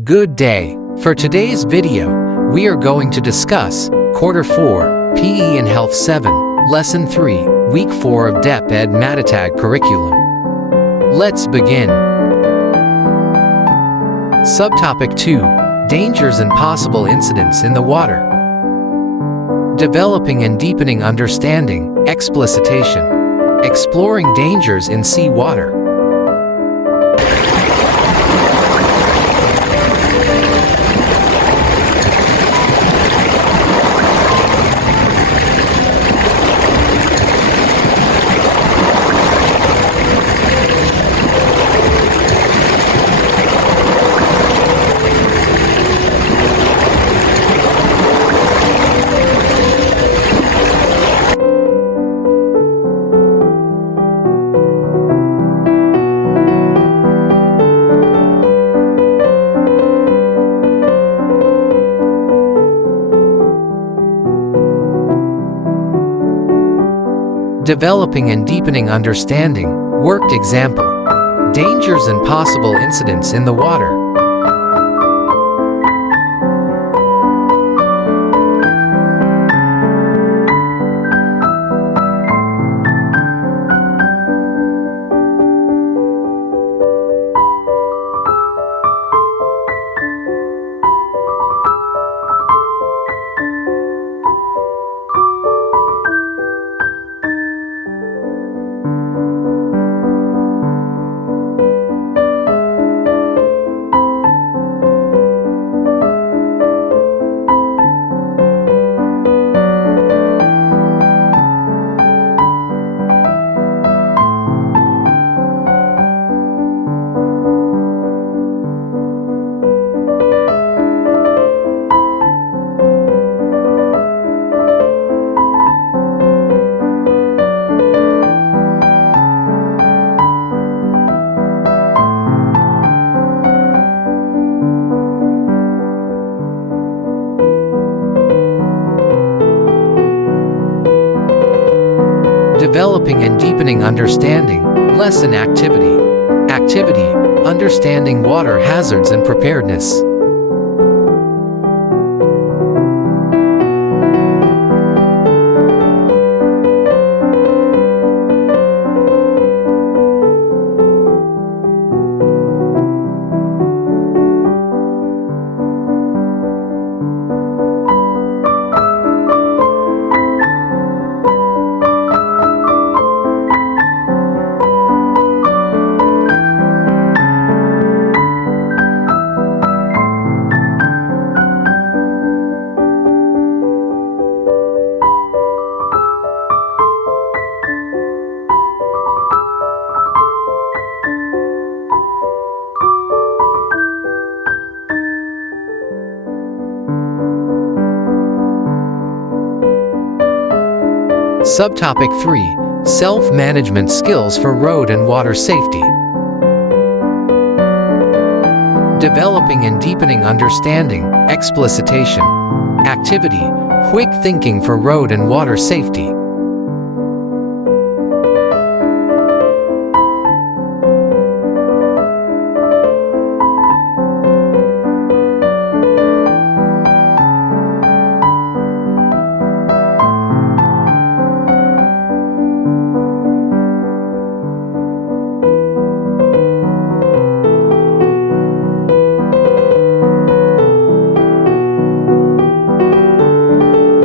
Good day. For today's video, we are going to discuss Quarter 4, PE and Health 7, Lesson 3, Week 4 of Deped Matatag curriculum. Let's begin. Subtopic 2, Dangers and Possible Incidents in the Water. Developing and deepening understanding, explicitation. Exploring dangers in sea water. Developing and deepening understanding, worked example. Dangers and possible incidents in the water. Developing and deepening understanding, lesson activity. Activity, understanding water hazards and preparedness. Subtopic 3, Self-management skills for road and water safety. Developing and deepening understanding, explicitation. Activity, quick thinking for road and water safety.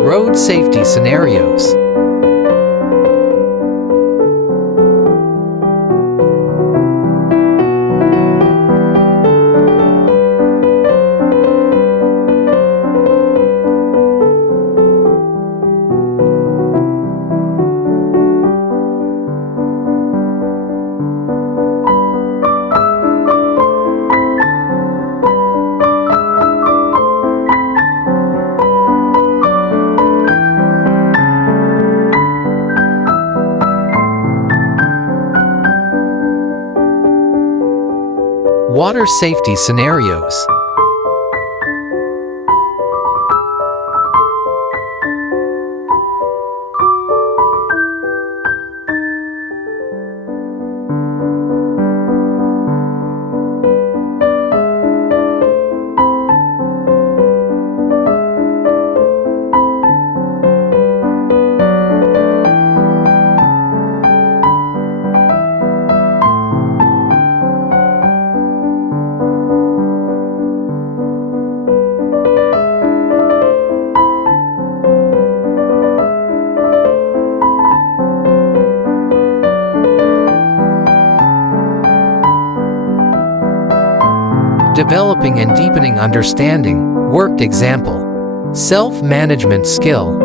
Road safety scenarios. Water safety scenarios. Developing and deepening understanding. Worked example. Self-management skill.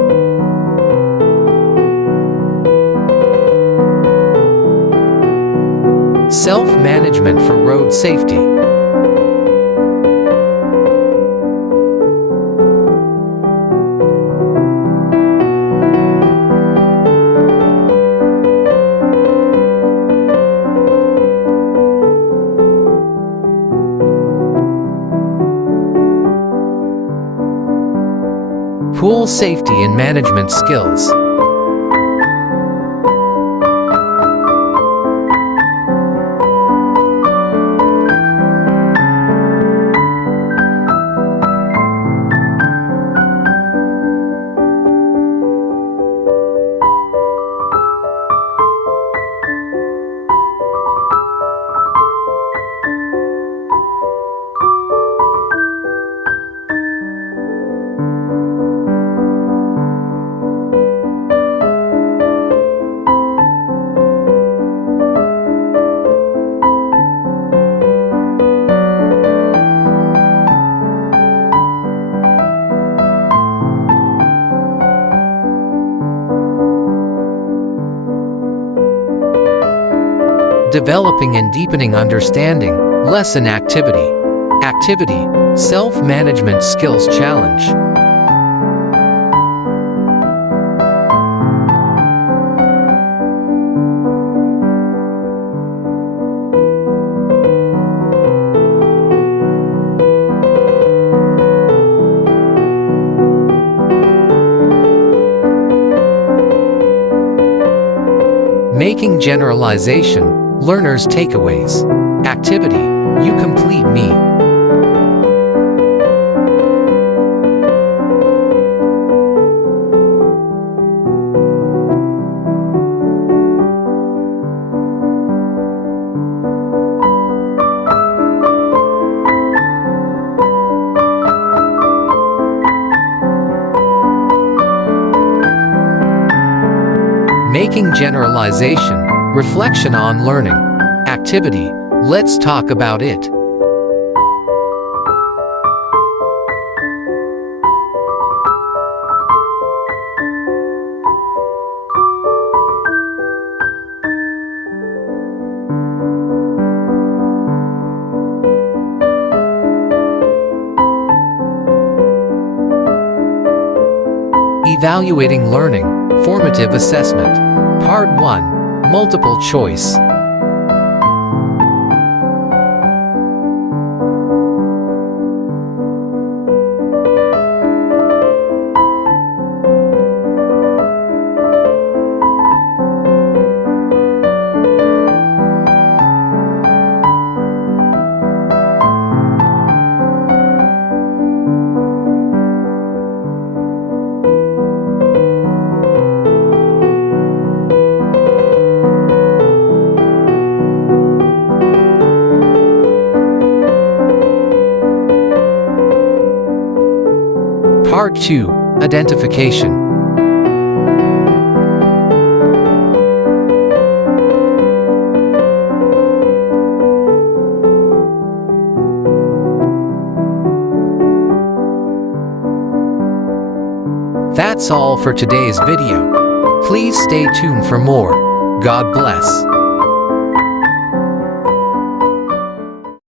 Self-management for road safety. Pool safety and management skills. Developing and deepening understanding. Lesson activity. Activity, self-management skills challenge. Making generalization. Learner's takeaways. Activity, you complete me. Making generalization. Reflection on learning. Activity, let's talk about it. Evaluating learning. Formative assessment. Part 1. Multiple choice. Part 2. Identification. That's all for today's video. Please stay tuned for more. God bless.